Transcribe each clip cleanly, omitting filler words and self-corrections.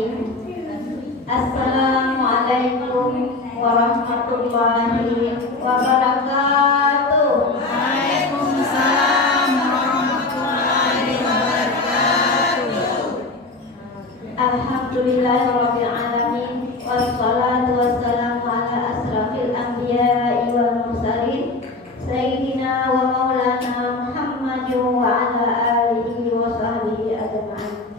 Bismillahirrahmanirrahim. Assalamualaikum warahmatullahi wabarakatuh. Waalaikumsalam warahmatullahi wabarakatuh. Alhamdulillahirabbil alamin wassalatu wassalamu ala asrafil anbiya'i wal mursalin sayyidina wa maulana Muhammadin wa ala alihi wa sahbihi ajma'in.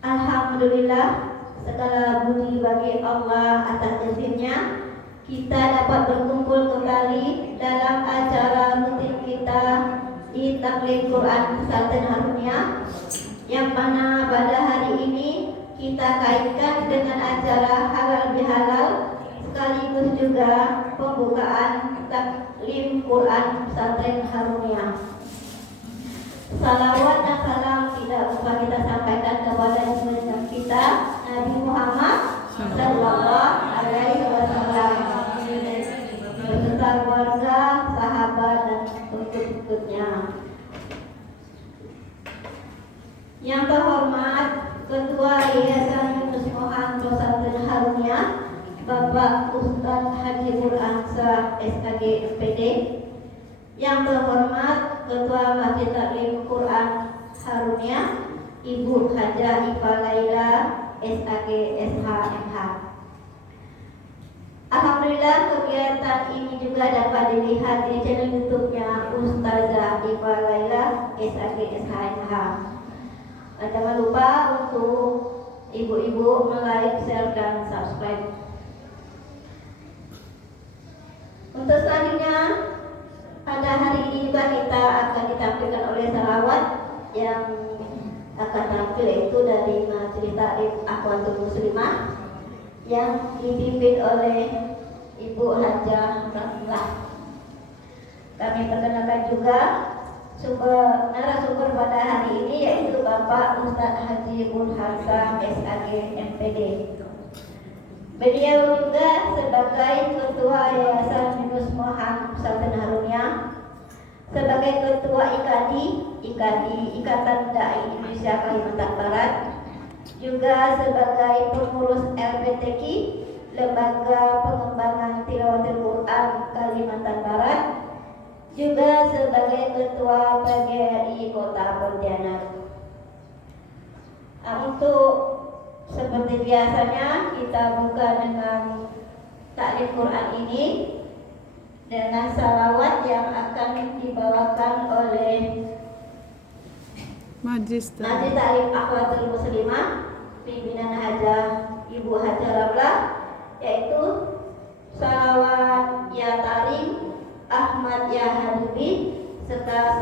Alhamdulillah, segala puji bagi Allah atas izin-Nya kita dapat berkumpul kembali dalam acara rutin kita di Taklim Quran Pesantren Harunia, yang mana pada hari ini kita kaitkan dengan acara halal bihalal sekaligus juga pembukaan Taklim Quran Pesantren Harunia. Salawat dan salam tidak lupa kita sampaikan kepada junjungan kita Nabi Muhammad Sallallahu Alaihi Wasallam beserta keluarga, sahabat dan pengikut-pengikutnya. Yang terhormat Ketua Yayasan Yunus Mohan Pesantren Harunia, Bapak Ustadz Haji Nur'ansyah SKG SPD. Yang terhormat Ketua Masjid Taklim Quran Harunia, Ibu Hajah Ifa Laila SAG SHMH. Alhamdulillah, kegiatan ini juga dapat dilihat di channel YouTube-nya Ustazah Ifa Laila SAG SHMH. Jangan lupa untuk ibu-ibu like, share, dan subscribe. Untuk selanjutnya, pada hari ini juga kita akan ditampilkan oleh salawat yang akan tampil yaitu dari Majelis Taklim Akhwatul Muslimah yang dipimpin oleh Ibu Hajah Rahimah. Kami perkenalkan juga narasumber pada hari ini yaitu Bapak Ustadz Haji Nur'ansyah SAG MPD. Beliau juga sebagai Ketua Yayasan Yunus Mohan Pesantren Harunia, sebagai Ketua IKADI Ikatan Dai Indonesia Kalimantan Barat, juga sebagai pengurus LPTQ Lembaga Pengembangan Tilawatil Quran Kalimantan Barat, juga sebagai Ketua PGRI Kota Pontianak. Untuk seperti biasanya kita buka dengan taklim Quran ini dengan salawat yang akan dibawakan oleh Majelis Taklim Akhwatul Muslimah pimpinan Hajah Ibu Hajah Ramlah, yaitu salawat Ya Tarim Ahmad Ya Habibi serta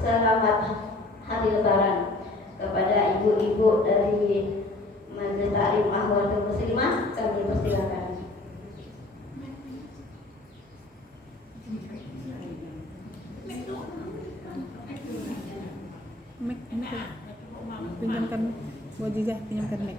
selamat Hari Lebaran kepada ibu-ibu dari Majelis Taklim Akhwatul Muslimah. Kami persilakan. Pinjamkan wajah, pinjamkan mic.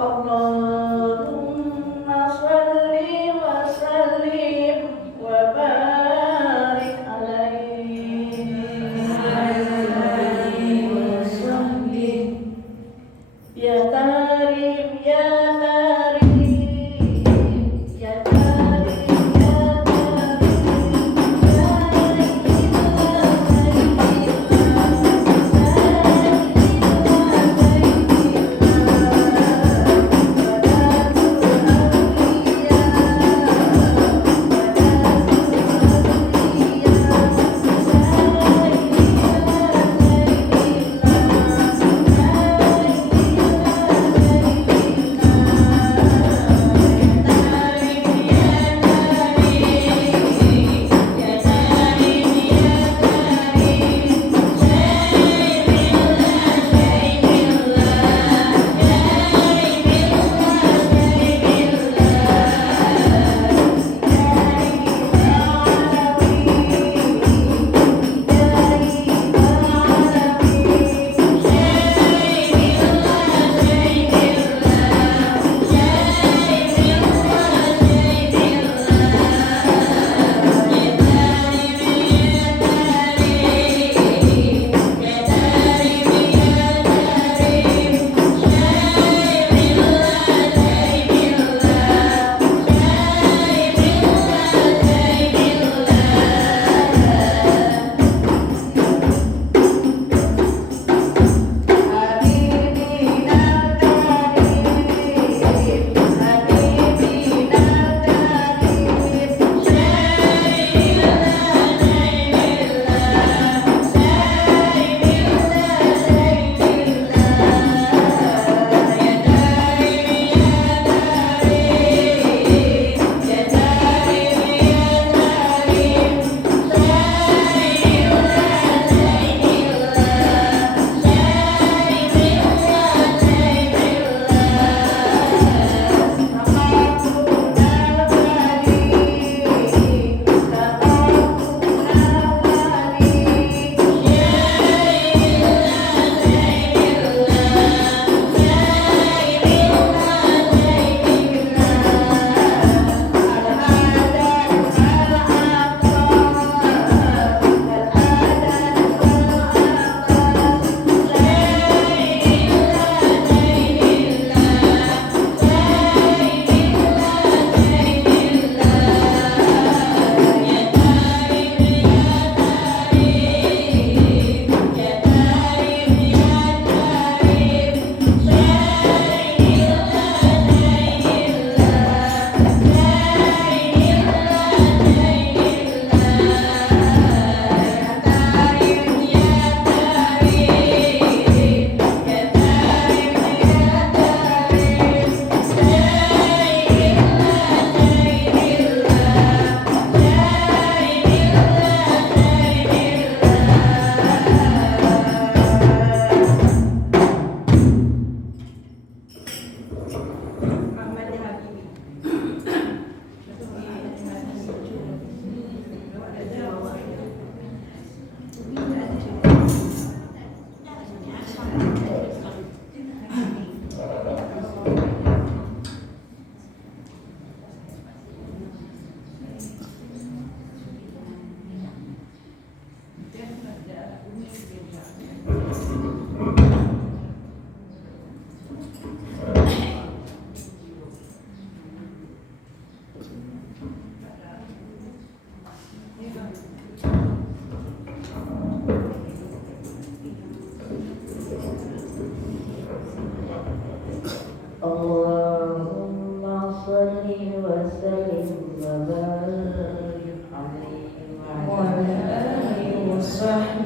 Allahumma shalli wa sallim wa barik alaihi wa sallim ya karim ya karim ya karim ya karim ya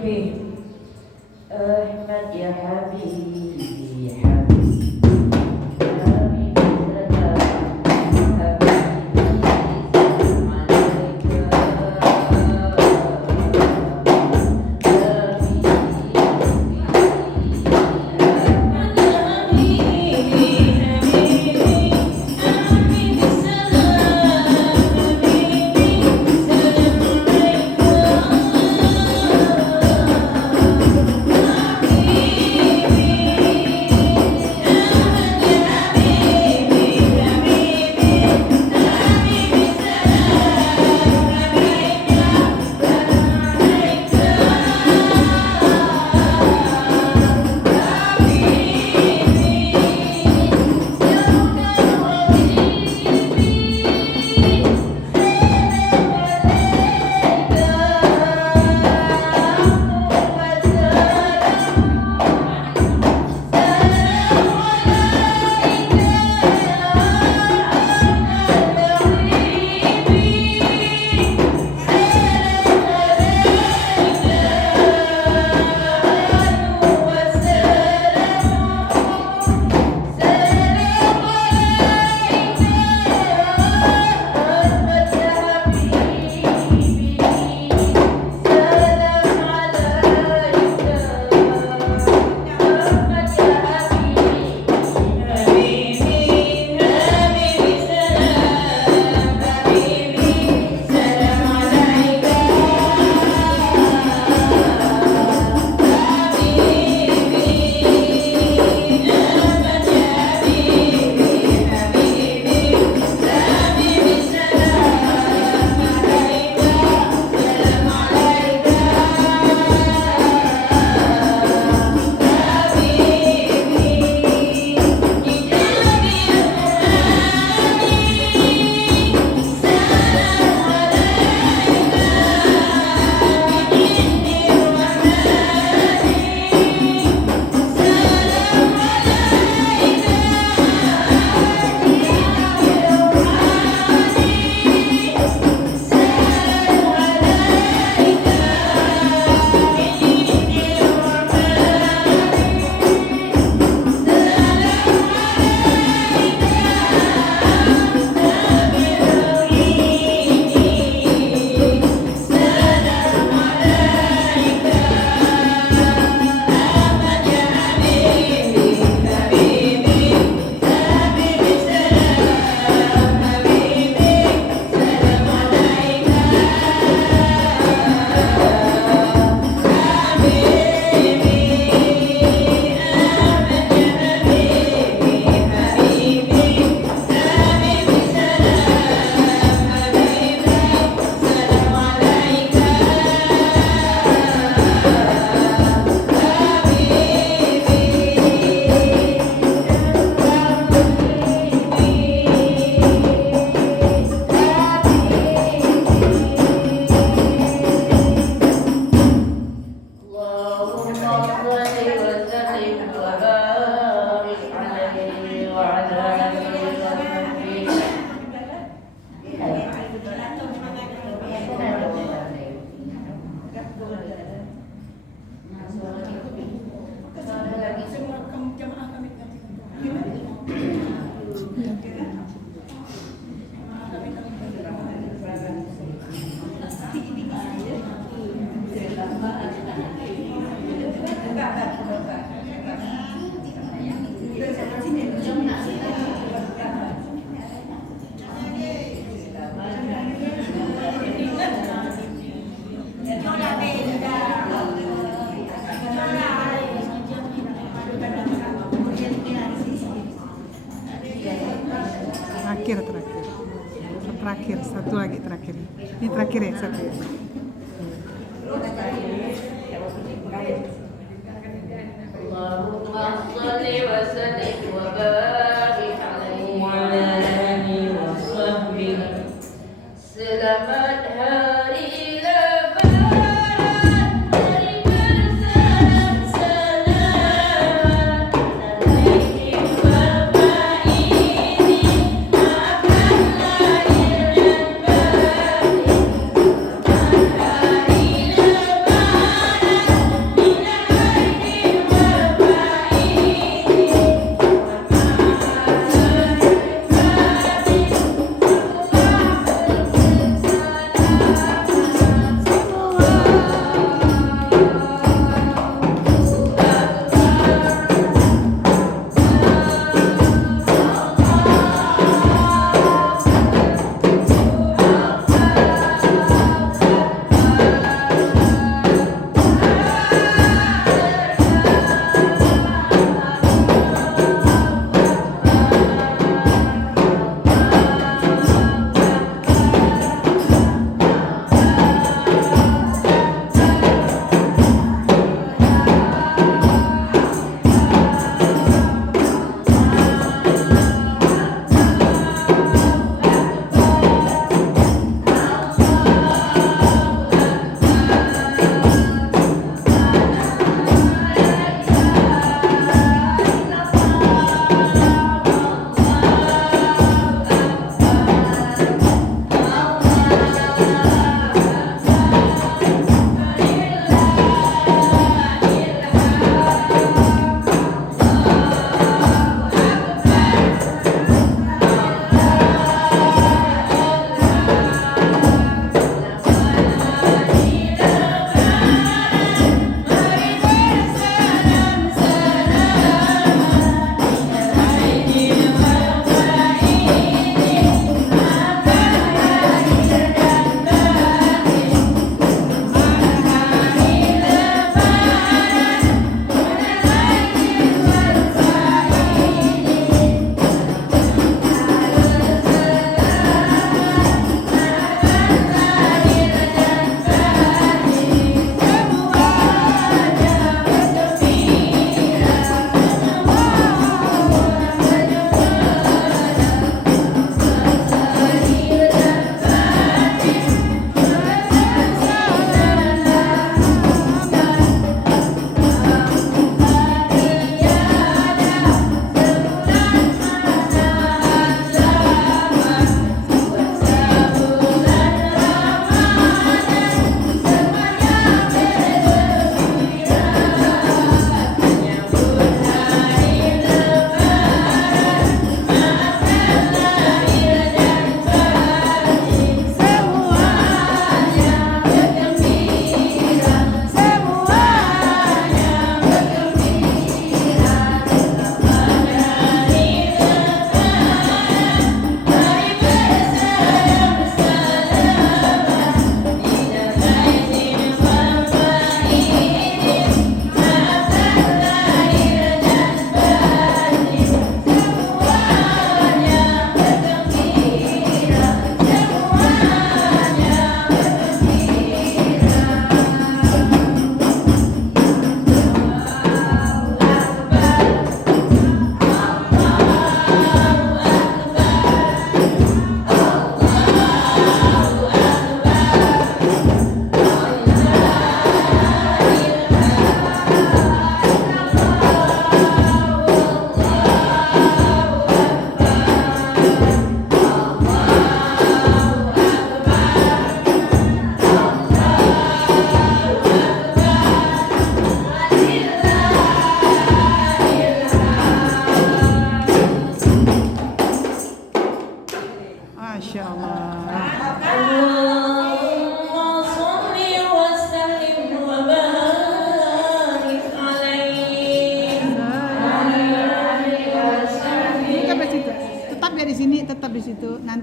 Ahmad ya Habibi, Habibi, Habibi salam, Habibi salam Terakhir, satu lagi terakhir. Ini terakhir ya, satu ya. Allahumma shalli wa sallim wa barik alaihi wa ala alihi wa sahbihi. Selamat hari Lebaran, mari bersalam salaman alaihi Bapak ini akan lahir dan batin.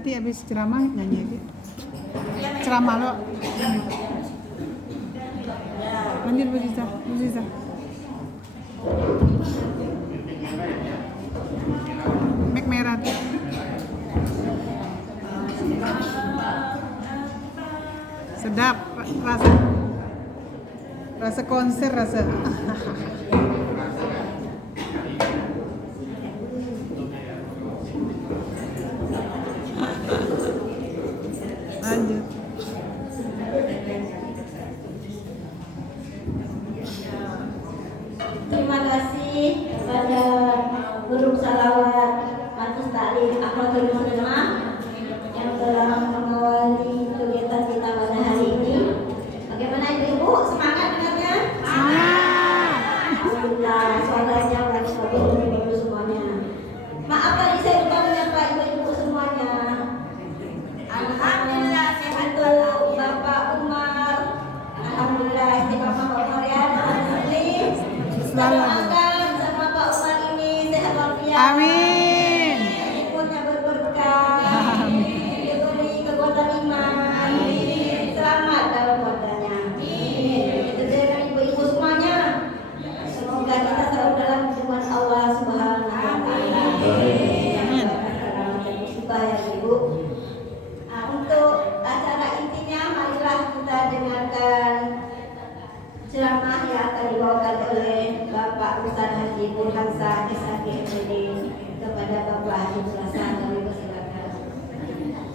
nanti habis ceramah nyanyi aja. Ceramah lo. Lanjut Bu Ziza. Bu Ziza. Mic merah. Sedap rasa konser rasa. Lanjut. Terima kasih kepada guru salawat Majelis Taklim Akhlakul Muslimah yang telah mengawali kegiatan kita pada hari ini. Bagaimana Ibu? Semangat dengarnya? Alhamdulillah, suaranya bagus semuanya. Maaf tadi saya lupa menyapa ibu-ibu semuanya. Alhamdulillah sehat untuk Bapak Umar. Alhamdulillah istiqomah Pak Umar ya. Doakan sama Pak Umar ini sehat walafiat. Amin. Umurnya berberkah. Diberi kekuatan iman. Selamat dalam keluarganya. Itu dengan ibu-ibu semuanya. Semoga kita selalu dalam lindungan Allah Subhanahu wa taala. Amin. Supaya Ibu. Untuk acara intinya marilah kita dengarkan ceramah yang akan dibawakan oleh Bapak Ustaz Haji Burhansa SHG kepada Bapak Haji Burhansa. Kami persilakan.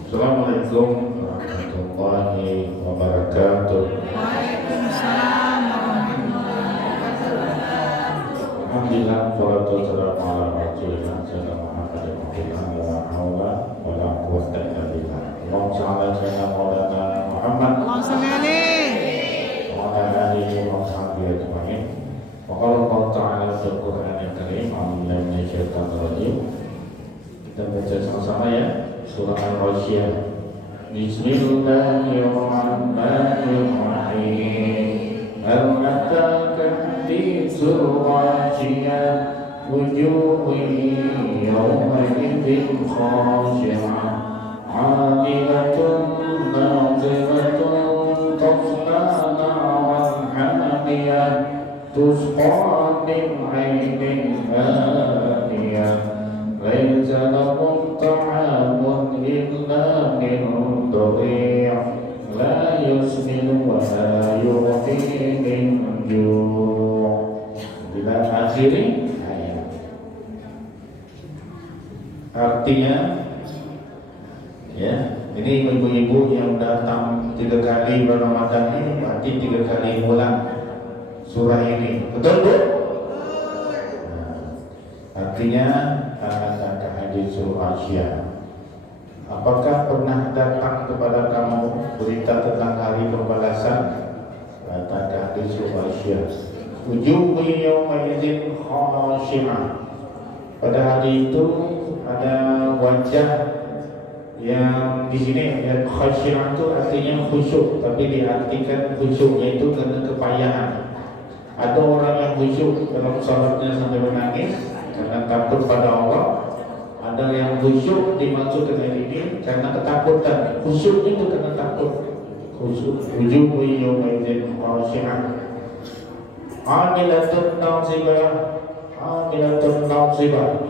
Assalamualaikum warahmatullahi wabarakatuh. Waalaikumsalam warahmatullahi wabarakatuh. Alhamdulillah wassalatu wassalamu ala Rasulillah sallallahu alaihi wasallam la haula wala quwwata illa billah. Allahumma shalli ala sayyidina Maulana Muhammad Allahumma shalli alaihi. wa ala alihi wa sahbihi ajma'in. Wa qala Allah ta'ala fil Qur'anil Karim, a'udzu minasyaitonir rajim. Kita baca sama-sama ya surah Al-Ghasyiyah. Bismillahirrahmanirrahim. Hal ataka haditsul ghasyiyah, wujuhun yawma'idhin khashi'ah, 'amilatun naziratun tasla naran hamiyah, tusqa min 'ainin aniyah, laisa lahum ta'amun illa min dhari', la yusmin wa la yughni min ju'. Bila akhiri ayat. Artinya ya, ini ibu-ibu yang datang 3 kali bulan Ramadan ini berarti 3 kali ulang surah ini. Betul Bu? Artinya ada haditsul ghasyiyah. Apakah pernah datang kepada kamu berita tentang hari pembalasan? Kata haditsul ghasyiyah. Wujuhun yawma idzin khashi'ah. Pada hari itu ada wajah yang di sini ya, khashi'ah itu artinya khusyuk, tapi diartikan khusyuknya itu karena kepayahan. Ada orang yang khusyuk dalam salatnya sampai menangis karena takut pada Allah. Ada yang khusyuk dimaksudkan ini karena ketakutan. Khusyuk itu karena takut. Khusyuk. Wujuhun yawma idzin khashi'ah. Amilatun nasibah. Amilatun nasibah.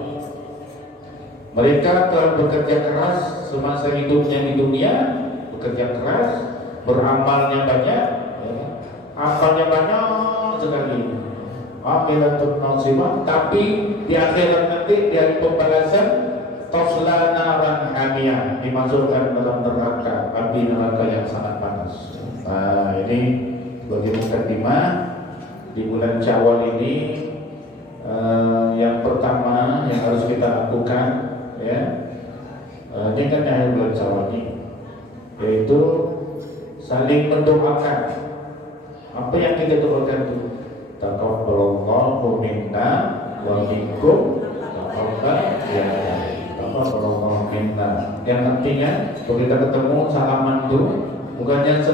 Mereka telah bekerja keras semasa hidupnya di dunia, bekerja keras, beramalnya banyak, ya. Amalnya banyak sekali. Amilatun nasibah, tapi di akhirat nanti di hari pembalasan tasla naran hamiyah, dimasukkan dalam neraka, api neraka yang sangat panas. Nah, ini sebagai mukadimah di bulan Syawal ini, yang pertama yang harus kita lakukan ya, ini kan yang bulan Syawal ini, yaitu saling mendoakan. Apa yang kita doakan itu? Taqabbalallahu minna wa minkum taqabbal ya taqabbalallahu minna. Yang artinya kalau kita ketemu salaman itu bukannya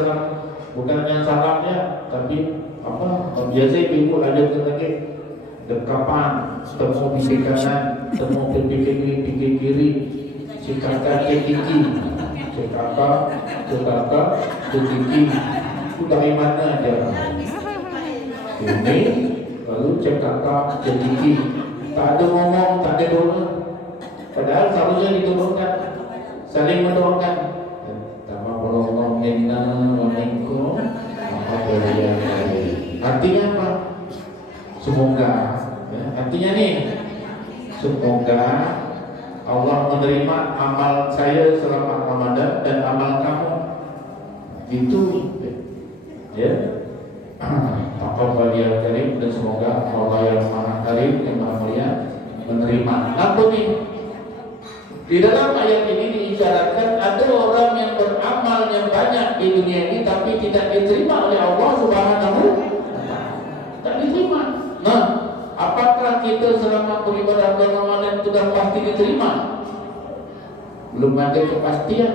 salamnya, tapi apa? Biasa ibu lanjutkan lagi dekapan, temu pipi kanan, temu pipi kiri, si kakak cekiki, si kakak, cekiki, itu dari mana aja? Ini lalu cek kakak cekiki, tak ada ngomong, tak ada doa. Padahal seharusnya diturunkan, saling mendoakan. Taqabbalallahu minna wa minkum. Artinya apa? Semoga, ya, artinya nih, semoga Allah menerima amal saya selama Ramadan dan amal kamu. Itu, ya. Taqabbal ya karim, dan semoga Allah yang Maha Karim, yang Maha Mulia menerima. Namun nih, di dalam ayat ini diisyaratkan ada orang yang beramal yang banyak di dunia ini tapi tidak diterima oleh Allah Subhanahu wa Ta'ala. Tak diterima. Nah, apakah kita selama beribadah bulan Ramadan sudah pasti diterima? Belum ada kepastian.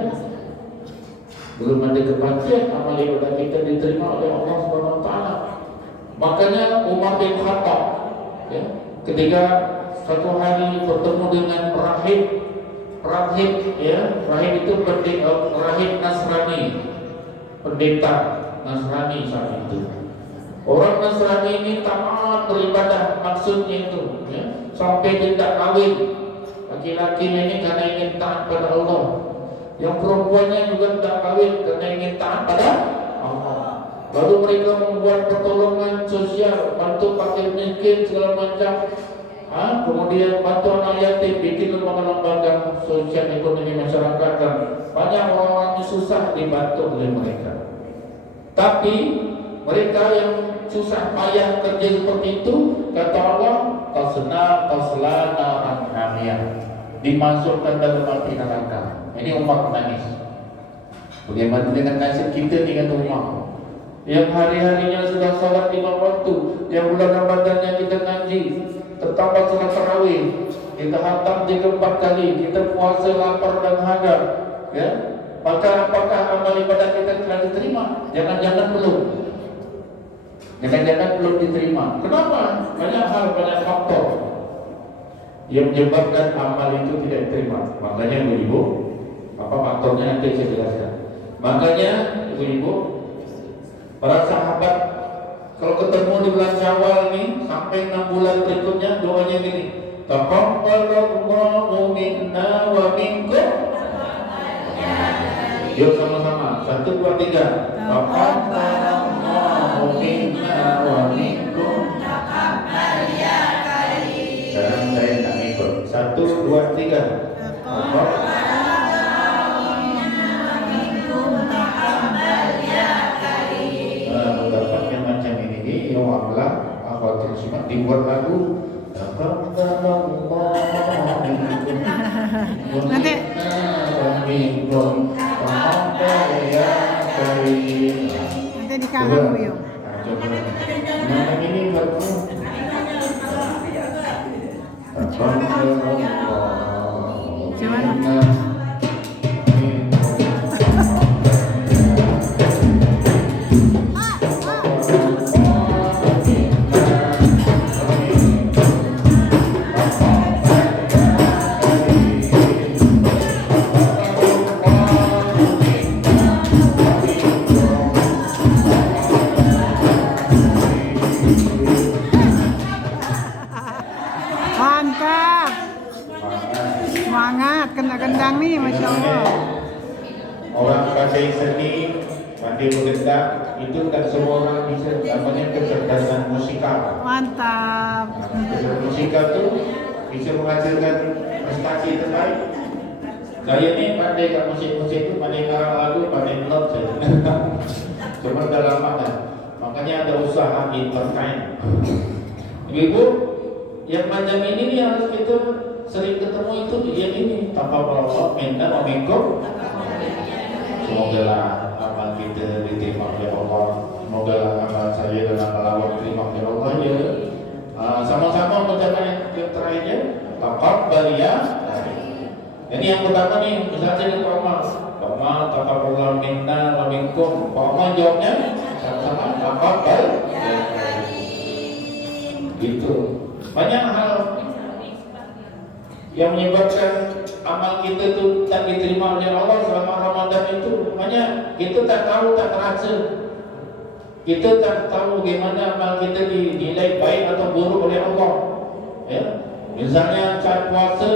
Belum ada kepastian amal ibadah kita diterima oleh Allah Subhanahu wa Ta'ala. Makanya Umar bin Khattab, ya, ketika satu hari bertemu dengan rahib, ya, rahib itu rahib Nasrani, pendeta Nasrani saat itu. Orang Nasrani ini taat beribadah, maksudnya itu, ya, sampai tidak kawin. Laki-laki ini karena ingin taat pada Allah, yang perempuannya juga tidak kawin karena ingin taat pada Allah. Lalu mereka membuat pertolongan sosial, bantu fakir miskin segala macam. Kemudian bantu anak yatim, bikin lembaga-lembaga sosial ekonomi masyarakat, dan banyak orang-orang yang susah dibantu oleh mereka. Tapi mereka yang susah payah kerja seperti itu, kata Allah, tasla naran hamiyah, dimasukkan dalam api neraka. Ini Umar menangis. Bagaimana dengan nasib kita dengan Umar yang hari-harinya sudah salat 5 waktu, yang bulan Ramadannya kita ngaji, tertambah salat tarawih, kita hantam 3-4 kali, kita puasa lapar dan haga, ya. Maka apakah amal ibadah kita telah diterima? Jangan-jangan belum. Jangan-jangan belum diterima. Kenapa? Banyak hal, banyak faktor yang menyebabkan amal itu tidak diterima. Makanya ibu-ibu, apa faktornya nanti saya jelaskan. Makanya ibu-ibu, para sahabat kalau ketemu di bulan Syawal nih sampai 6 bulan berikutnya doanya gini, taqabbalallahu minna wa minkum. Yuk sama-sama, 1, 2, 3. Taqabbalallahu minna wa minkum. Taqabbal ya karim. Sekarang saya tak ikut. 1, 2, 3. Dibuat lagu Nanti di kamar Buyo. Nah, ini lagu Mantap, semangat, kena gendang nih, Masya Allah. Orang pandai seni, pandai bergendang, itu kan semua orang bisa, namanya kecerdasan musikal. Mantap. Kecerdasan musikal itu bisa menghasilkan prestasi terbaik. Saya ini pandai ke musik-musik itu, pandai ngarang lagu, pandai melot saya. Cuma udah lama kan, makanya ada usaha entertain. Ibu, yang macam ini nih harus kita sering ketemu itu yang ini. Taqabbalallahu minna wa minkum. Semoga lah amal kita diterima oleh Allah. Semoga lah amal saya dan amal awak diterima oleh Allah ya. Sama-sama mengucapkan yang terakhirnya taqabbal ya. Ini yang pertama nih, misalnya di Pak taqabbalallahu minna wa minkum. Pak jawabnya sama-sama taqabbal ya. Gitu. Banyak hal yang menyebabkan amal kita tu tak diterima oleh Allah selama Ramadan itu, maknanya kita tak tahu, tak terasa. Kita tak tahu bagaimana amal kita dinilai baik atau buruk oleh Allah. Ya. Misalnya saat puasa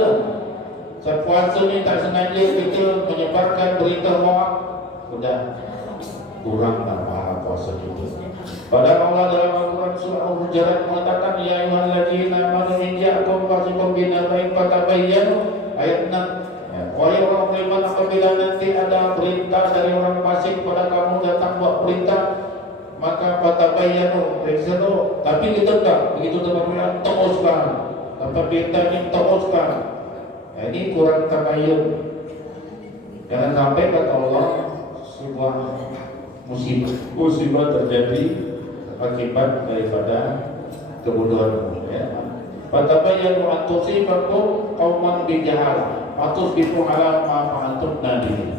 ni tak sengaja kita menyebarkan berita hoax, sudah kurang pahala puasa kita. Padahal Allah dalam Al-Quran surah Al-Hujurat mengatakan, ya ayyuhalladzina amanu in ja'akum fasiqun binaba'in fatabayyanu, ayat 6. Wahai orang beriman, apabila nanti ada perintah dari orang fasik pada kamu datang buat perintah, maka fatabayyanu, periksa dulu. Tapi kita tak begitu terus teruskan. Dapat perintah ini teruskan. Ini kurang tabayun. Jangan sampai kata Allah sebuah musibah terjadi akibat daripada kebodohan, ya. Fatabayyanu an tusibakum qauman bijahal fatusbihu ala ma fa'altum nadim.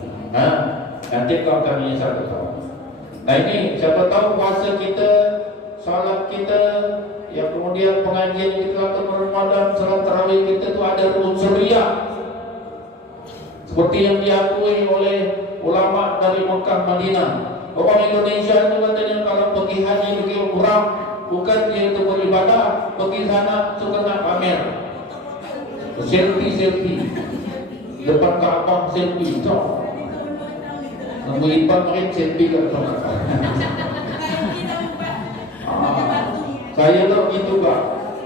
Nanti kau akan menyesal kau. Nah ini siapa tahu puasa kita, salat kita, ya kemudian pengajian kita lakukan Ramadan, salat tarawih kita itu ada unsur riya. Seperti yang diakui oleh ulama dari Mekah, Madinah. Orang Indonesia itu katanya kalau pergi haji, pergi umrah, bukan dia untuk beribadah, pergi sana suka nak pamer, selfie, depan Kaabah selfie, cok. Nunggu ipan makin selfie kat cok. Saya tu gitu kak,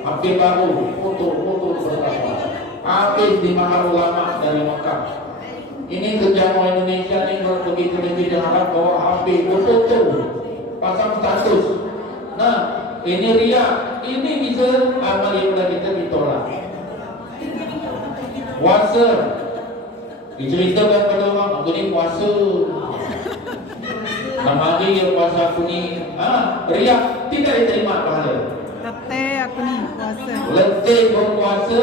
hampir baru, foto bersama. Habis di mahal ulama dari Mekah. Ini kerja orang Indonesia ni kalau pergi ke negeri Arab bawa HP betul pasang status. Nah, ini riak. Ini bisa amal ibadah kita ditolak. Puasa diceritakan pada orang, aku ni puasa. 6 hari yang puasa aku ni, riak, tidak diterima pahala. Letih aku ni puasa. Letih berpuasa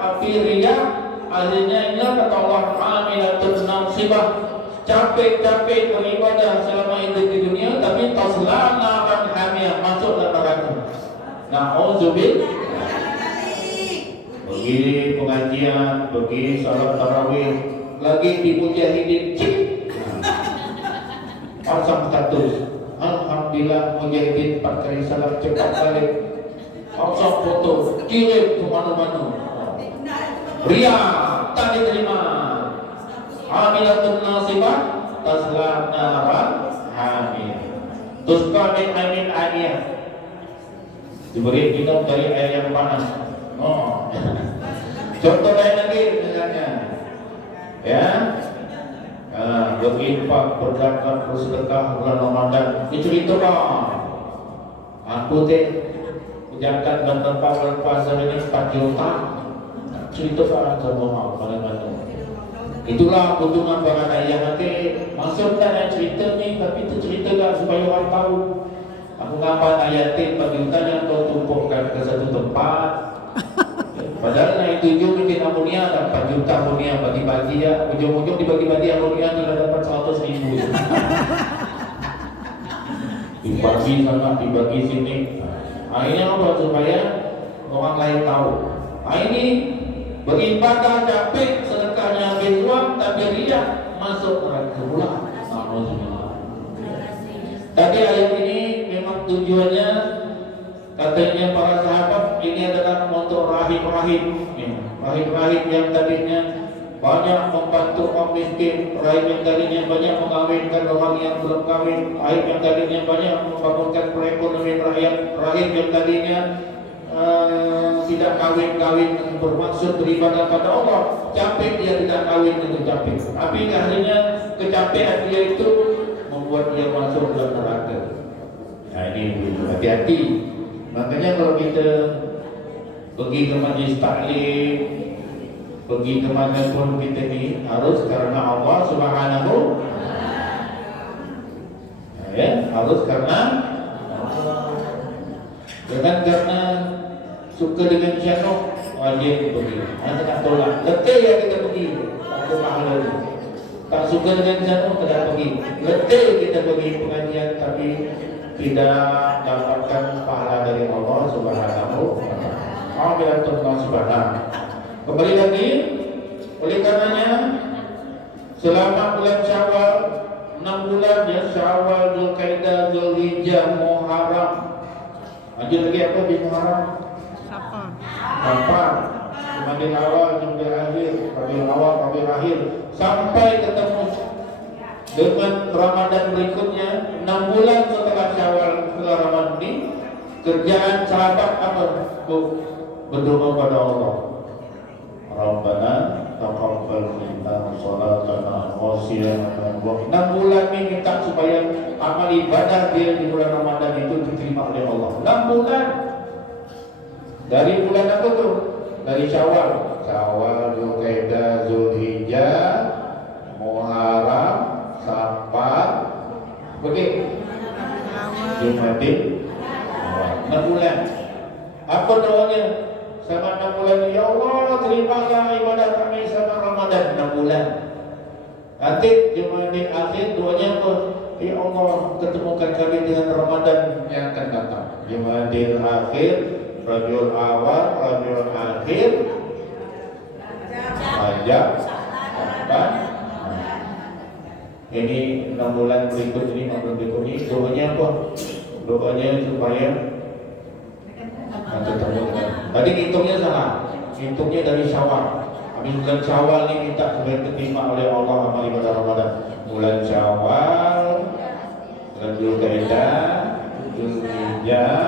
tapi riak. Akhirnya ini kata Allah, amilatun nasibah, capek beribadah selama hidup di dunia, tapi tasla naran hamiyah, masuk dalam neraka. Na'udzubillah. Pergi pengajian, pergi salat tarawih, lagi di mujahidin, pasang status, alhamdulillah mujahidin 4 kali salat cepat balik, pasang foto, kirim ke mana-mana. Ria tak diterima. Amilatun nasibah tasla naran hamiyah, tusqa min amin aniyah, diberi minum dari air yang panas. Contoh lain lagi misalnya, ya, berinfak, berzakat, bersedekah bulan Ramadan. Diceritakan, aku zakat dan berpuasa ini 4 juta. Ceritakan sama mana-mana. Itulah keuntungan para ayah nanti. Maksud tak ada cerita ni, tapi itu ceritakan supaya orang tahu. Aku ngapain ayatin 4 juta yang kau tumpukkan ke satu tempat. Padahal yang 7 bikin amonia ada 4 juta amonia bagi-bagi ya. Ujung-ujung dibagi-bagi amonia tidak dapat 100 ribu. Dibagi sana, dibagi sini. Akhirnya apa? Supaya orang lain tahu. Ini beribadah capek, sedekahnya habis uang, tapi riak masuk neraka pula. Tapi ayat ini memang tujuannya, katanya para sahabat, ini adalah untuk rahim-rahim yang tadinya banyak membantu orang miskin, rahim yang tadinya banyak mengawinkan orang yang belum kawin, rahim yang tadinya banyak membangunkan perekonomian rakyat, rahim yang tadinya tidak kawin bermaksud beribadah pada Allah, capek dia tidak kawin itu capek. Tapi akhirnya kecapean dia itu membuat dia masuk dalam neraka. Nah ini hati-hati. Makanya kalau kita pergi ke majlis taklim, pergi ke mana pun kita ni harus karena Allah Subhanahu, ya, harus karena jangan karena suka dengan syanok wajib pergi. Nanti nak tolak. Letih ya kita pergi, tak ada pahala. Tak suka dengan syanok tidak pergi. Letih kita pergi pengajian tapi tidak dapatkan pahala dari Allah Subhanahu wa taala. Amilatun nasibah. Kembali lagi Oleh karenanya selama bulan Syawal 6 bulan ya, Syawal, Dzulqa'dah, Dzulhijjah, Muharram. Lanjut lagi apa di Muharram? Safar. Jumadil awal, Jumadil akhir, Rabiul awal, Rabiul akhir, sampai ketemu dengan Ramadan berikutnya 6 bulan setelah Syawal, setelah Ramadan ini. Kerjaan sahabat apa? Berdoa pada Allah. Rabbana taqabbal minna sholatana wa siyamana. 6 bulan ini minta supaya amal ibadah dia di bulan Ramadan itu diterima oleh Allah. 6 bulan. Dari bulan apa tuh? Dari Syawal, Dzulqa'dah, Dzulhijjah, Muharram, Safar, begitu. Jumadil, 6 bulan. Apa doanya? Sama 6 bulan, ya Allah terimalah ibadah kami sama Ramadan 6 bulan. Nanti Jumadil akhir doanya apa? Ya Allah ketemukan kami dengan Ramadan yang akan datang. Jumadil akhir, Rabiul awal, Rabiul akhir, Rajab, Sya'ban. Ini 6 bulan berikut ini, 6 bulan berikut ini doanya apa? Doanya supaya ketemu dengan. Tadi hitungnya salah. Hitungnya dari Syawal. Habis bulan Syawal ini minta supaya diterima oleh Allah amal ibadah Ramadan. Bulan Syawal, bulan Dzulqa'dah, Dzulhijjah,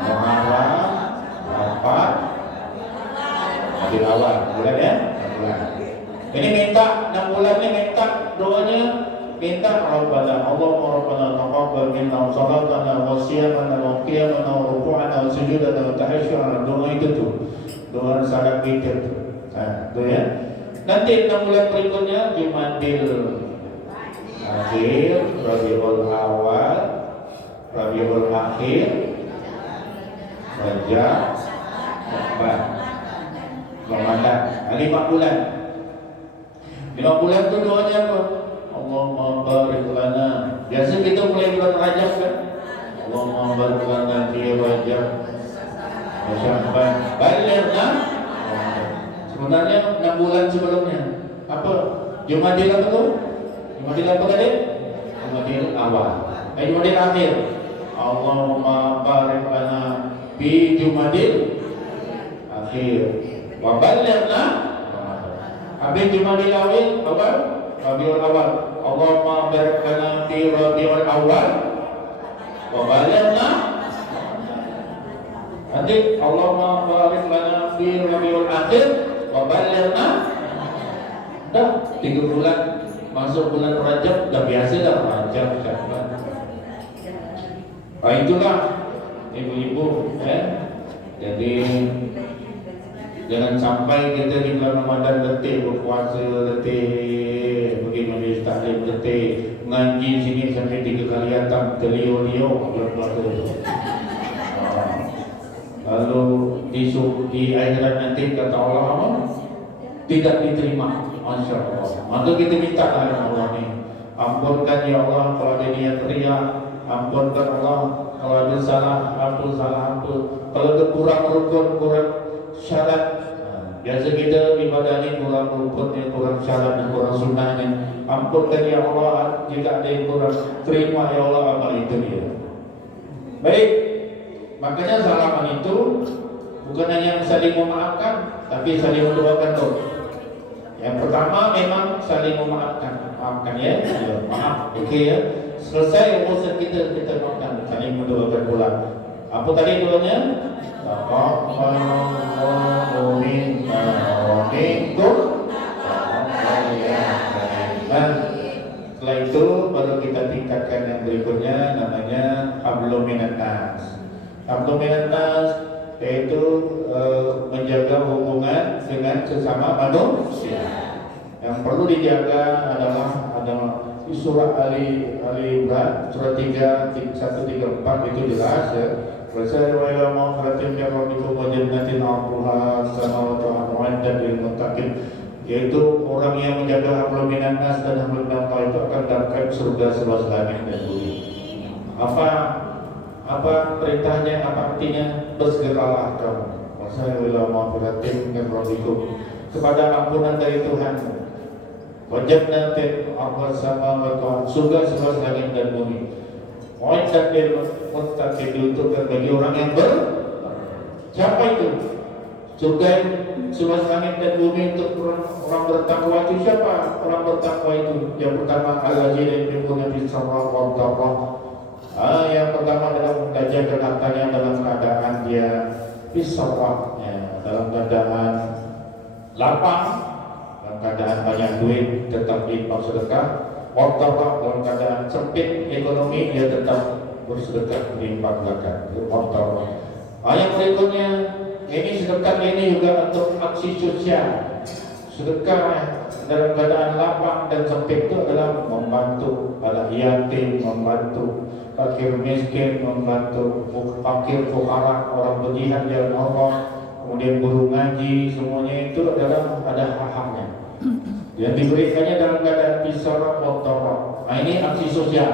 Muharram, Safar, Rabiul awal, bulan ya? Bulan. Ini minta 6 bulan ini minta doanya, minta Rabbana Allahumma Rabbana taqabbal minna sholatana wa siyamana wa qiyamana wa ruku'ana wa sujudana wa tahiyyana. Doa itu tuh, doa salat witir tuh. Nah, itu ya. Nanti 6 bulan berikutnya Jumadil akhir, Rabiul awal, Rabiul akhir, Rajab, Sya'ban, Ramadan. 5 bulan. 5 bulan itu doanya apa? Allahumma barik lana. Biasa kita mulai bulan Rajab kan? Allahumma barik lana fi Rajab wa Sya'ban. Balighna. Sebenarnya 6 bulan sebelumnya. Apa? Jumadil apa tuh? Jumadil apa tadi? Jumadil awal. Jumadil akhir. Allahumma barik lana fi Jumadil akhir wa balighna. Habis Jumadil awal, Rabiul awal. Allahumma barik lana fi Rabiul awal wa balighna. Nanti Allahumma barik lana fi Rabiul akhir wa balighna. Dah 3 bulan masuk bulan Rajab, dah biasa dah Rajab Sya'ban. Itulah ibu-ibu Jadi jangan sampai kita di bulan Ramadan letih berpuasa, letih pergi majlis taklim, letih ngaji sini sampai 3 kali datang terliur-liur bulan puasa. Lalu di akhirat nanti kata Allah apa? Tidak diterima. Masya Allah. Maka kita minta kepada Allah ni, ampunkan ya Allah kalau ada niat riya, ampunkan Allah kalau ada salah, ampun salah ampun. Kalau ada kurang rukun, kurang syarat. Biasa kita ibadah ni kurang rukunnya, kurang syarat, kurang sunnahnya. Ampunkan ya Allah jika ada yang kurang, terima ya Allah amal itu dia. Baik, makanya salaman itu bukan hanya saling memaafkan, tapi saling mendoakan tuh. Yang pertama memang saling memaafkan, maafkan ya, maaf, oke ya. Selesai urusan kita maafkan, saling mendoakan pula. Apa tadi doanya? Taqabbalallahu minna wa minkum. Setelah itu baru kita tingkatkan yang berikutnya, namanya hablum minan nas. Hablum minan nas yaitu menjaga hubungan dengan sesama manusia. Yang perlu dijaga adalah surah Ali Imran surah 134 itu jelas ya. Wasari'u ila maghfiratin min rabbikum wa jannatin 'arduha as-samawati wal ardu lil muttaqin. Yaitu orang yang menjaga hablum minan nas dan hablum minan Allah itu akan dapat surga seluas langit dan bumi. Apa perintahnya, apa artinya? Bersegeralah kamu. Wasari'u ila maghfiratin min rabbikum. kepada ampunan dari Tuhan. Wajibna tin apa sama wa surga seluas langit dan bumi. Wajib bil muttaqin untuk bagi orang yang siapa itu? Surga seluas langit dan bumi untuk orang bertakwa itu siapa? Orang bertakwa itu yang pertama al-ladzina yunfiquna fis sarra'i wad dharra. Yang pertama adalah menjaga hartanya dalam keadaan dia fis sarra', dalam keadaan lapang, dalam keadaan banyak duit tetap infak sedekah. Wad dharra, dalam keadaan sempit ekonomi dia tetap bersedekah berinfak zakat. Wad dharra. Yang berikutnya ini sedekah ini juga untuk aksi sosial. Sedekah dalam keadaan lapang dan sempit itu adalah membantu anak yatim, membantu fakir miskin, membantu fakir fukara, orang berjihad jalan Allah, kemudian guru ngaji, semuanya itu adalah ada hak-haknya. Yang diberikannya dalam keadaan bisara motor. Nah ini aksi sosial.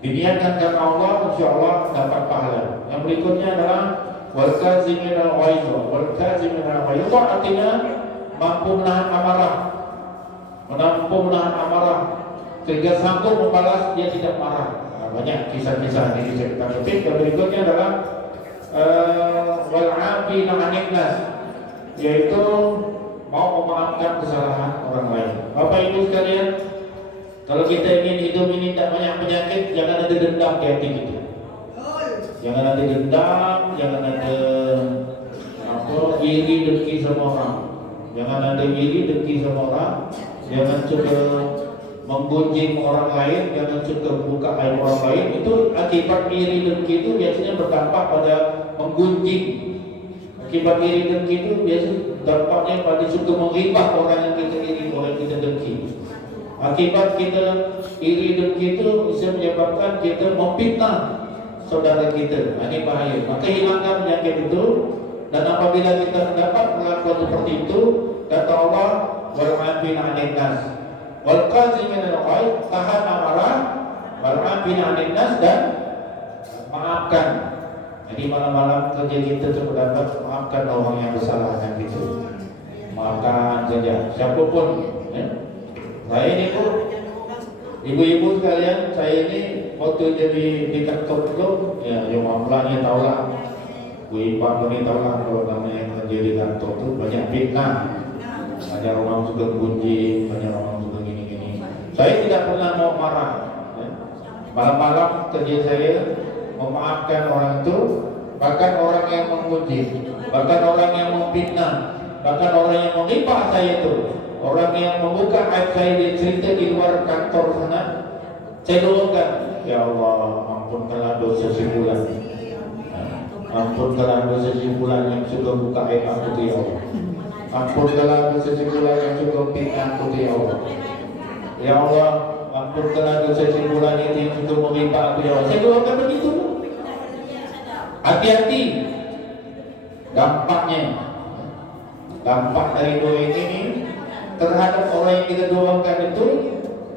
Diniatkan karena Allah, insya Allah dapat pahala. Yang berikutnya adalah wal kaziminal ghaiz. Wal kaziminal ghaiz artinya mampu menahan amarah. Mampu menahan amarah sehingga sanggup membalas, dia tidak marah. Banyak kisah-kisah ini diceritakan. Yang berikutnya adalah wal afina 'anil nas, yaitu mau memaafkan kesalahan orang lain. Bapak Ibu sekalian, kalau kita ingin hidup ini tak banyak penyakit, jangan ada dendam di hati kita. Jangan ada dendam, jangan ada iri dengki sama orang. Jangan ada iri dengki sama orang. Jangan coba menggunjing orang lain, jangan suka buka aib orang lain. Itu akibat iri dengki itu biasanya berdampak pada menggunjing. Akibat iri dengki itu biasanya dampaknya pada suka menghibah orang yang kita iri, orang yang kita dengki. Akibat kita iri dengki itu bisa menyebabkan kita memfitnah saudara kita. Ini bahaya. Maka hilangkan penyakit itu. Dan apabila kita dapat melakukan seperti itu, kata Allah, wal 'afina 'anil nas. Wal kaziminal ghaiz, tahan amarah, wal 'afina 'anil nas, dan maafkan. Jadi malam-malam kerja kita coba dapat maafkan orang yang bersalah dengan kita. Maafkan saja siapapun. Saya ini Bu, ibu-ibu sekalian, saya ini waktu jadi di kantor itu, ya yang mampuannya tahu lah. Bu Ipa ini tahu lah kalau namanya kerja di kantor itu banyak fitnah. Banyak orang suka gunjing, banyak orang suka gini-gini. Saya tidak pernah mau marah. Malam-malam kerja saya memaafkan orang itu, bahkan orang yang menggunjing, bahkan orang yang memfitnah, bahkan orang yang menimpa saya itu, orang yang membuka aib saya di cerita di luar kantor sana, saya doakan, ya Allah, ampunkanlah dosa simpulan, ampunkanlah dosa simpulan yang suka buka aib aku, ya Allah. Ampunkanlah dosa simpulan yang suka fitnah aku, ya Allah. Ya Allah, ampunkanlah dosa simpulan itu yang suka menimpa aku, ya Allah. Saya doakan begitu. Hati-hati dampaknya. Dampak dari doa ini terhadap orang yang kita doakan itu,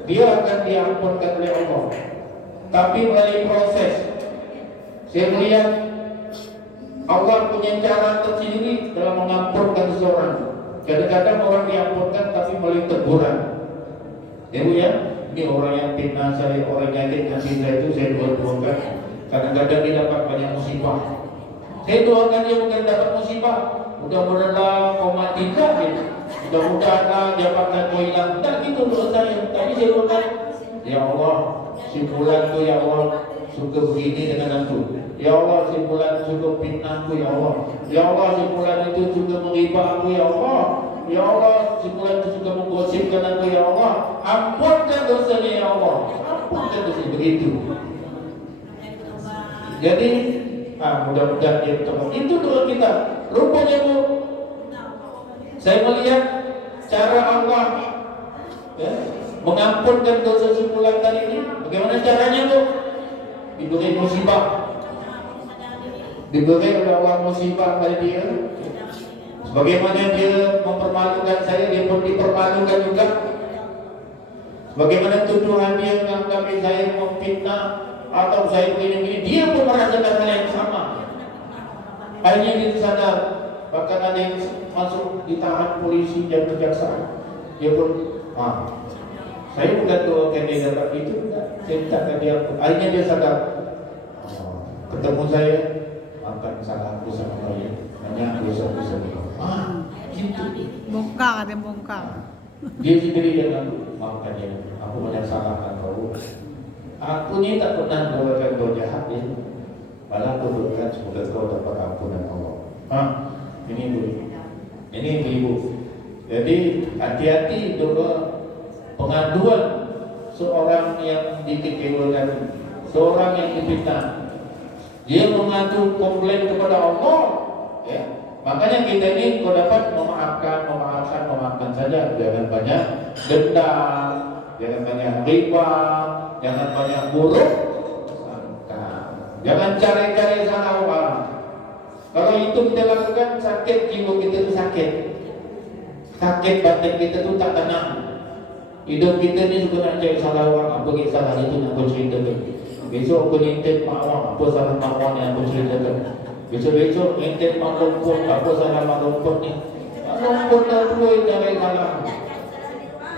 dia akan diampunkan oleh Allah. Tapi melalui proses. Saya melihat Allah punya cara tersendiri dalam mengampunkan seseorang. Kadang-kadang orang diampunkan tapi melalui teguran. Ya Bu ya, ini orang yang fitnah saya, orang yang nyakit saya itu saya doakan. Kadang-kadang dia dapat banyak musibah. Saya doakan dia bukan dapat musibah. Mudah-mudahan kau mati tak gitu. Mudah-mudahan jabatan kau hilang. Tak gitu doa saya. Tadi saya doakan, ya Allah, simpulan tu ya Allah suka begini dengan aku. Ya Allah, simpulan suka fitnahku, ya Allah. Ya Allah, simpulan itu suka menghibah aku, ya Allah. Ya Allah, simpulan itu suka menggosipkan aku, ya Allah. Ampunkan dosanya, ya Allah. Ampunkan dosanya, begitu. Jadi, mudah-mudahan dia bertobat. Itu doa kita. Rupanya Bu, saya melihat cara Allah ya, mengampunkan dosa simpulan tadi ini. Bagaimana caranya Bu? Diberi musibah, diberi oleh Allah musibah pada dia. Sebagaimana dia mempermalukan saya, dia pun dipermalukan juga. Bagaimana tuduhan dia menganggap saya memfitnah atau saya begini-begini, dia pun merasakan hal yang sama. Akhirnya dia sadar, bahkan ada yang masuk ditahan polisi dan kejaksaan. Dia pun, saya bukan doakan dia dapat itu, saya minta ke dia. Akhirnya dia sadar, ketemu saya, makan salahku sama dia, banyak dosa-dosa dia. Gitu. Bongkar, ada bongkar. Dia sendiri yang ngaku, maafkan dia, aku banyak salahkan kau. Aku ni tak pernah doakan kau jahat ya. Malah aku doakan semoga kau dapat ampunan Allah. Ini ibu. Jadi hati-hati doa pengaduan seorang yang dikecewakan, seorang yang difitnah. Dia mengadu komplain kepada Allah, ya. Makanya kita ini kalau dapat memaafkan saja. Jangan banyak dendam, jangan banyak riba, jangan banyak buruk sangka, jangan cari-cari salah orang. Kalau itu kita lakukan, sakit jiwa kita itu sakit batin kita itu tak tenang. Hidup kita ni suka nak cari salah orang, apa salah itu yang aku ceritakan. Besok aku ngintin mak awak, apa salah mak awak yang aku ceritakan. Besok ngintin mak rumput, apa salah mak rumput ni. Mak rumput dah tua yang cari salah.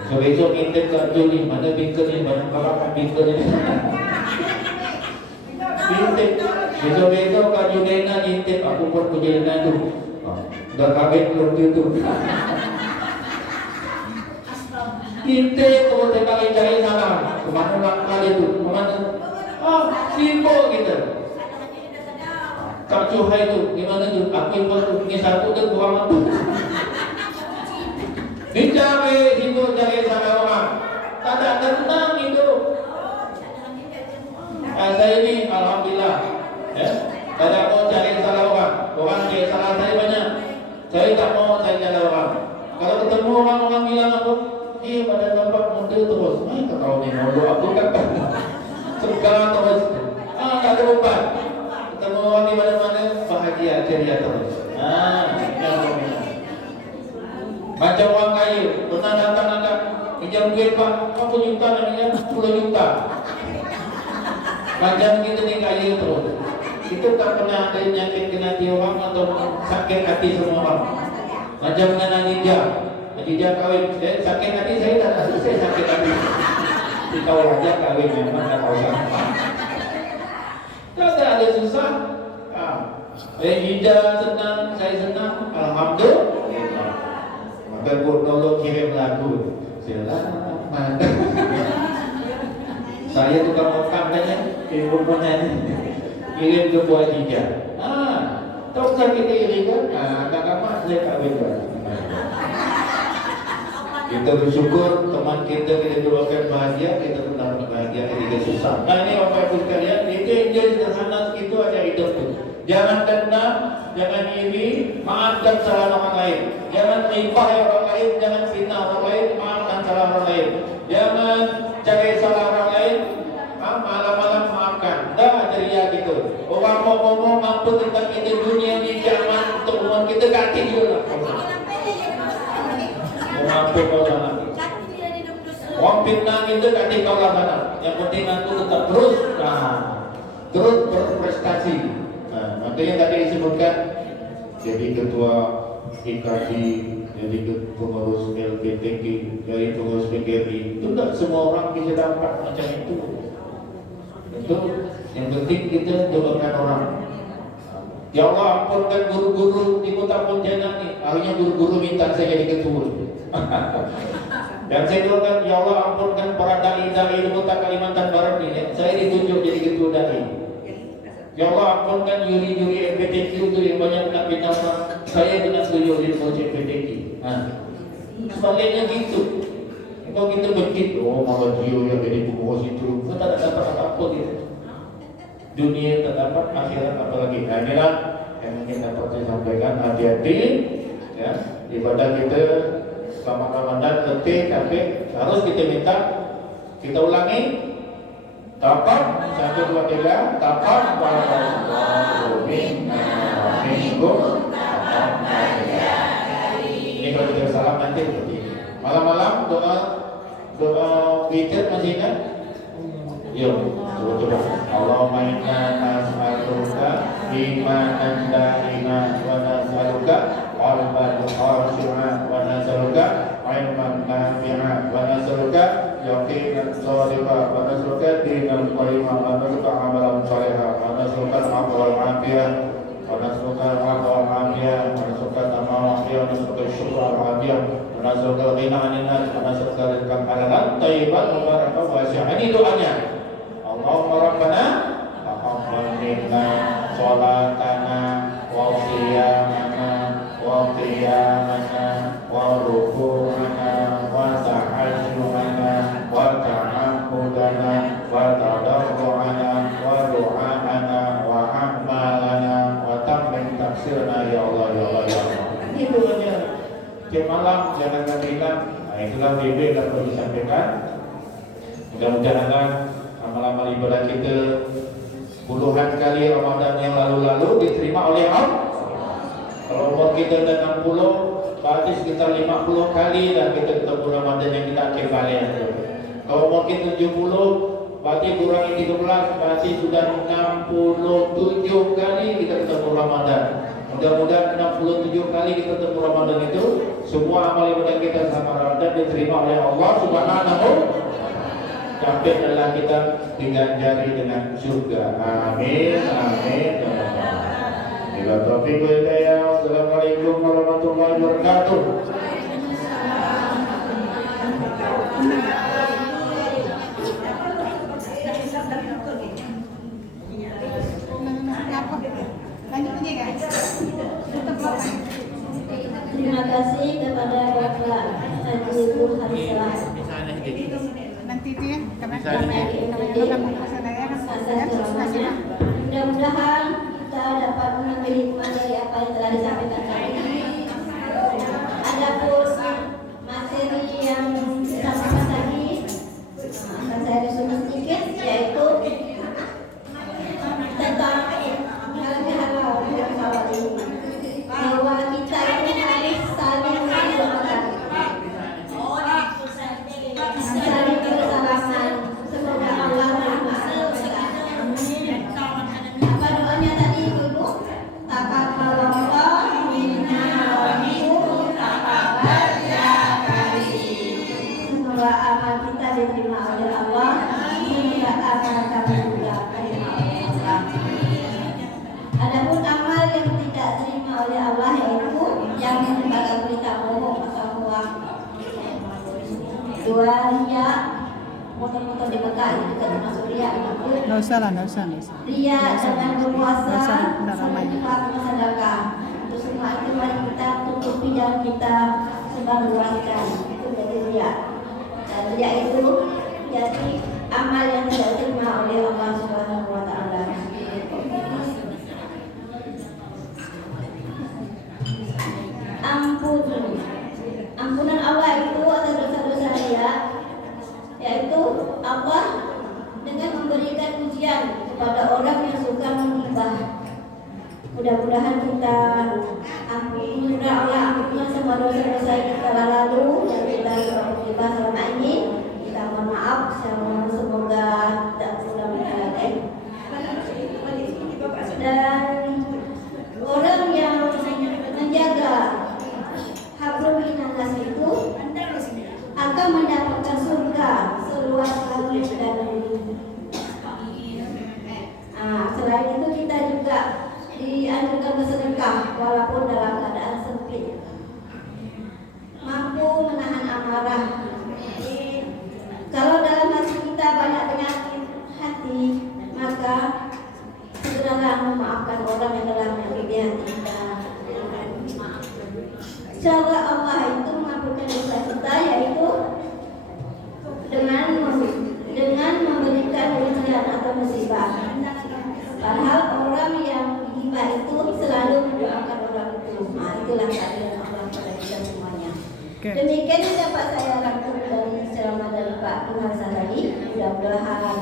Besok ngintin kat Juli, mana bingkel ni, banyak kalahkan bingkel ni. Ngintin. Besok kat Julena ngintin, aku pun ke Julena tu. Dah kahwin belum tu. Kita kalau sekali cari salah, kemana nak kali tu, kemana? Sibuk kita. Kak Cuhai tu, gimana tu? Aku pun ni satu tu kurang apa? Dicari sibuk cari salah orang, tak ada tenang hidup. Saya ni alhamdulillah, ya, tak ada mau cari salah orang cari salah saya banyak. Saya tak mau cari salah orang. Kalau ketemu orang bilang apa? Pada nampak muda terus. Kau ni mau aku kan? Sekarang terus. Tak ada beban. Ketemu orang di mana-mana bahagia ceria terus. Macam orang kaya, pernah datang ada pinjam duit Pak, berapa juta namanya? 10 juta. Macam kita ni kaya terus. Kita tak pernah ada nyakit hati orang atau sakit hati semua orang. Macam dengan Anija. Dia kahwin, sakit hati saya tak rasa saya sakit hati. Kita wajah kahwin memang tak tahu apa. Tak ada susah. Ida senang, saya senang, alhamdulillah. Maka buat nolong kirim lagu. Selamat. Saya tukang okam saja, ibu punya kirim ke buah Ida. Tahu sakit ini kan? Agak-agak saya kahwin lagi. Kita bersyukur teman kita doakan bahagia, kita benar bahagia ketika susah. Ini Bapak Ibu sekalian, itu yang jadi sederhana itu aja hidup itu. Jangan dendam, jangan iri, maafkan salah orang lain. Jangan ribah orang lain, jangan fitnah orang lain, maafkan salah orang lain. Jangan cari salah orang lain, malam-malam maafkan. Dah ceria gitu. Orang mau ngomong mampu tentang kita dunia ni jangan untuk umat kita ganti juga lah. Mampu kau sana. Orang fitnah itu ganti kau lah sana. Yang penting aku tetap terus berprestasi. Makanya tadi disebutkan jadi ketua IKJ, jadi pengurus LPTK, jadi pengurus PGRI. Itu tak semua orang bisa dapat macam itu. Itu yang penting kita doakan orang. Ya Allah ampunkan guru-guru di kota Pontianak ni. Akhirnya guru-guru minta saya jadi ketua. Dan saya doakan ya Allah ampunkan para dai-dai di kota Kalimantan Barat ini. Saya ditunjuk jadi ketua dai. Ya Allah ampunkan juri-juri LPTQ itu yang banyak nak bina orang. Saya kena tunjuk jadi ketua LPTQ. Sebaliknya gitu. Kalau kita begitu, malah dia yang jadi pengurus itu, kita tak dapat apa-apa gitu. Dunia tak dapat, akhirat apalagi. Inilah yang mungkin dapat saya sampaikan. Hati-hati ya, ibadah kita selama Ramadan letih, capek, harus kita minta. Kita ulangi. Tapak 1, 2, 3. Tapak ini kalau kita salam nanti malam-malam doa witir masih ingat? Yuk, coba. Allahumma inna nas'aluka imanan da'iman wa nas'aluka العافية ونسألك العفو والعافية ونسألك التمام والعافية ونسألك الشكر والعافية ونسألك الغنى عن الناس ونسألك رزقا حلالا طيبا مباركا واسعا. Ini doanya. Allahumma rabbana taqabbal minna sholatana wa qiyamana wa qiyamana wa ruku'ana wa tahajjudana wa ta'abbudana wa tadarru'ana wa du'a'ana wa amalana wa tammim tafsirna ya Allah ya Allah ya Allah. Itu aja. Tiap malam jangan bilang. Nah, itulah BB yang perlu disampaikan. Mudah-mudahan amal-amal ibadah kita puluhan kali Ramadan yang lalu-lalu diterima oleh Allah. Kalau umur kita dah 60, berarti sekitar 50 kali lah kita ketemu Ramadan yang kita akhir balik. Kalau umur kita 70, berarti kurangi 13, berarti sudah 67 kali kita ketemu Ramadan. Mudah-mudahan 67 kali kita ketemu Ramadan itu semua amal ibadah kita sama Ramadan diterima oleh Allah Subhanahu. Sampai adalah kita diganjari dengan surga. Amin, amin. Bila taufiq wal hidayah. Assalamualaikum warahmatullahi wabarakatuh. Terima kasih kepada Bapak Haji Ibu Harisah Nanti itu ya, atas ceramahnya. Mudah-mudahan kita dapat mengambil hikmah dari apa yang telah disampaikan tadi. Adapun materi yang disampaikan tadi akan saya resume sedikit, yaitu tentang halal ini, bahwa kita itu harus saling mendoakan, saling bersalaman. Semoga Allah merahmati kita. Apa doanya tadi Ibu? Taqabbalallahu minna wa minkum taqabbal ya karim. Semoga amal kita diterima oleh Allah. Semoga amal kami juga diterima oleh Allah. Adapun amal yang tidak diterima oleh Allah yaitu yang menyebabkan berita bohong atau hoax, dua ria, motor-motor di Mekah itu juga termasuk ria. Nggak usah lah, nggak usah. Ria dengan berpuasa, Udah ramai. sedekah, itu semua itu mari kita tutupi dan kita sebarluaskan. Itu jadi ria. Dan ria itu jadi amal yang tidak diterima oleh Allah Subhanahu Wa Taala. Ampunan Allah itu atas dosa-dosa dia, yaitu Allah dengan memberikan ujian kepada orang yang suka menghibah. Mudah-mudahan kita mudah Allah ampunkan semua dosa-dosa yang telah lalu yang kita suka menghibah selama ini. Kita mohon maaf, semoga tidak ulang lagi. Dan orang yang menjaga hablum minallah itu akan mendapatkan surga seluas langit dan bumi. Selain itu kita juga dianjurkan bersedekah walaupun dalam keadaan sempit, mampu menahan amarah. Kalau dalam hati kita banyak penyakit hati, maka segeralah memaafkan orang yang telah menyakiti hati kita. Cara Allah itu mengampunkan dosa kita yaitu dengan memberikan ujian atau musibah. Padahal orang yang gibah itu selalu mendoakan orang itu. Itulah keadaan Allah pada kita semuanya. Demikian yang dapat saya rangkum dari ceramah dari Pak Muhammad tadi. Mudah-mudahan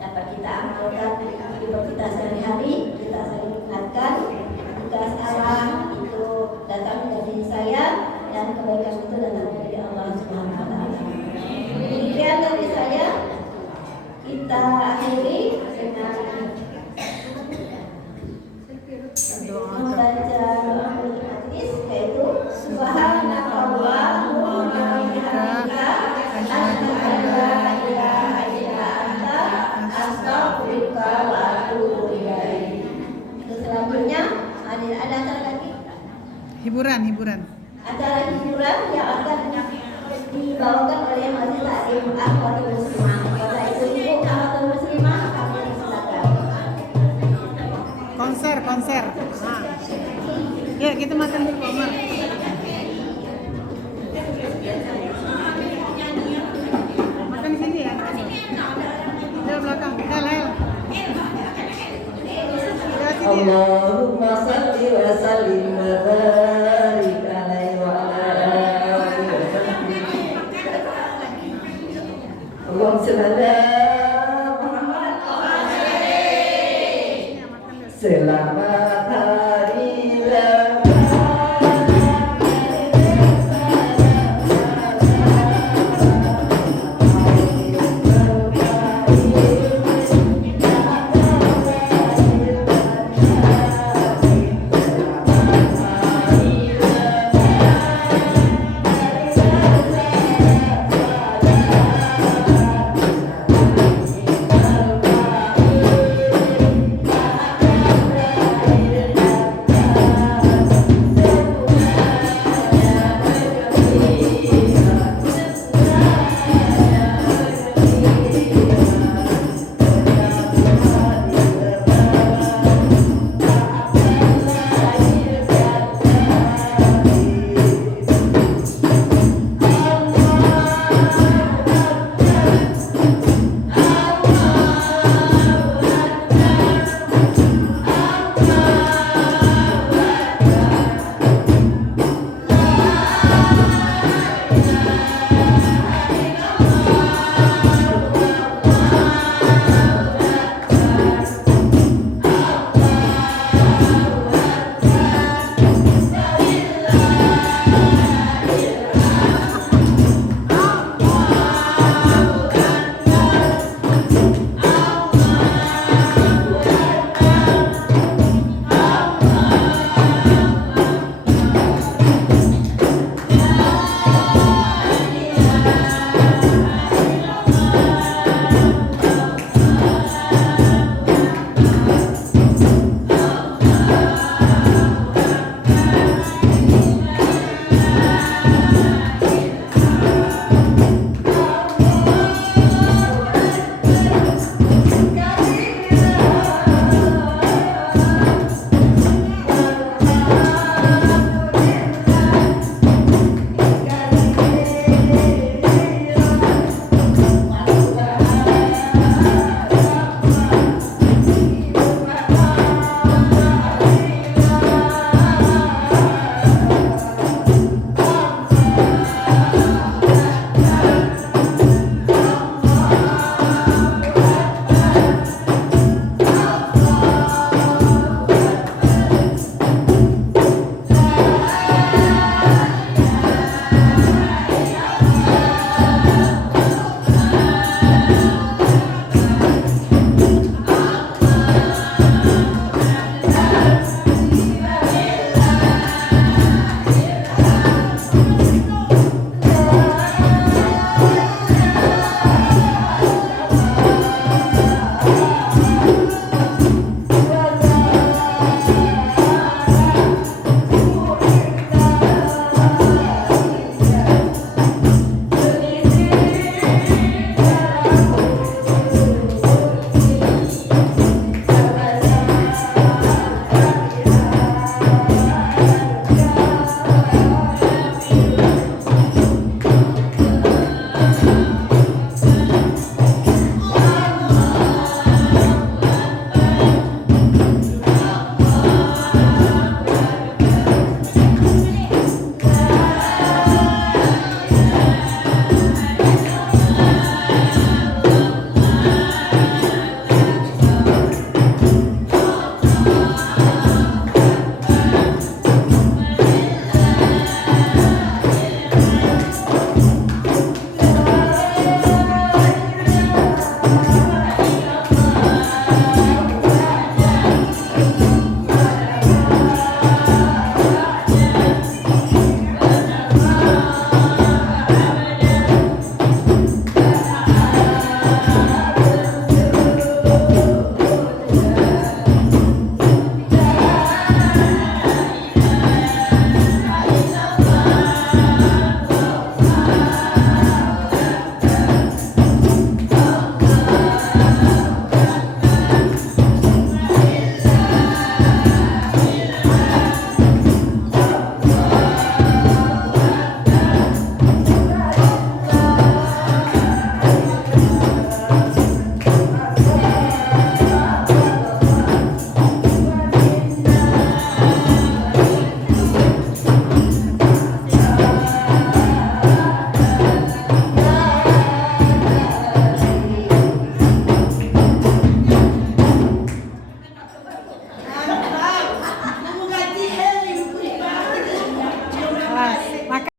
dapat kita amalkan di hidup kita sehari-hari. Kita saling ingatkan tugas Allah itu datang dari saya dan kebaikan itu datang dari Allah Subhanahu Wa Taala. Demikian dari saya, kita akhiri dengan membaca doa hadis, yaitu Subhanallahumma wa bihamdika asyhadu an la ilaha illa anta astaghfiruka wa atubu ilaik. Ada acara lagi? Hiburan. Acara hiburan yang akan dibawakan oleh Masjid Taklim Akhwatul Muslimah. Pada itu Ibu Akhwatul Muslimah kami silakan. Konser. Nah. Ya, kita makan dulu, Omar. Makan di sini ya. Di belakang. Hel. Ya, sini. Allahumma salli wa sallim wa barik alaihi wa ala alihi wa sahbihi. Allahumma salli ala Muhammad. Selamat